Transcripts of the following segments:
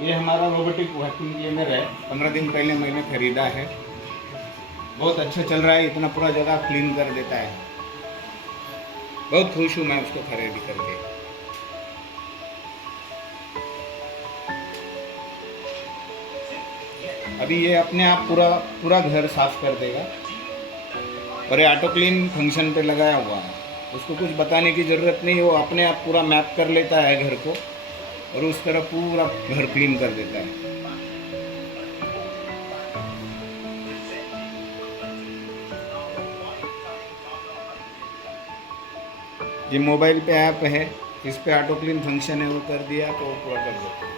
ये हमारा robotic vacuum cleaner है, 15 दिन पहले मैंने खरीदा है। बहुत अच्छा चल रहा है, इतना पूरा जगह क्लीन कर देता है। बहुत खुश हूँ मैं उसको खरीद करके। अभी ये अपने आप पूरा पूरा घर साफ कर देगा। और ये ऑटो क्लीन फंक्शन पे लगाया हुआ है, उसको कुछ बताने की ज़रूरत नहीं, वो अपने आप पूरा मैप कर लेता है घर को और उस तरह पूरा घर क्लीन कर देता है। ये मोबाइल पे ऐप है, इस पे ऑटो क्लीन फंक्शन है, वो कर दिया तो वो पूरा कर देता है।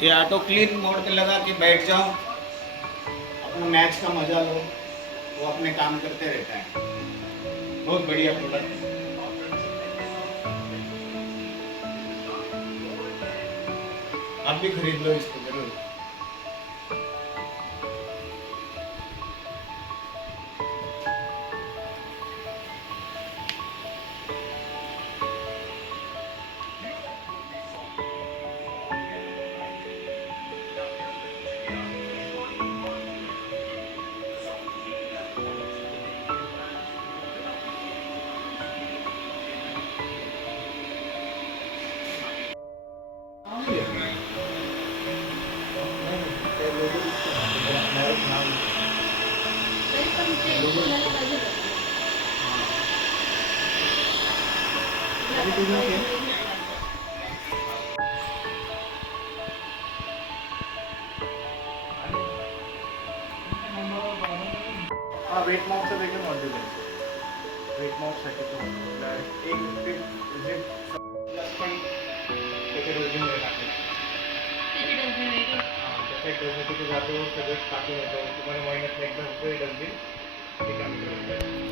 ये ऑटो क्लीन मोड पे लगा के बैठ जाओ, अपना मैच का मजा लो, वो अपने काम करते रहता है। बहुत बढ़िया प्रोडक्ट है। आप भी खरीद लो इसको जरूर। हाँ वेट माउंटचं वेगळं मॉड्यूल आहे. वेट माउंटसाठी तो एक ते जे पण त्याच्या डोजमध्ये टाकलं. हां त्याचा एक डोज तिथे जातो, सगळं टाकून येतो. तुम्हाला महिन्यातनं एकदा होतो डस्टबिन, ते काम करत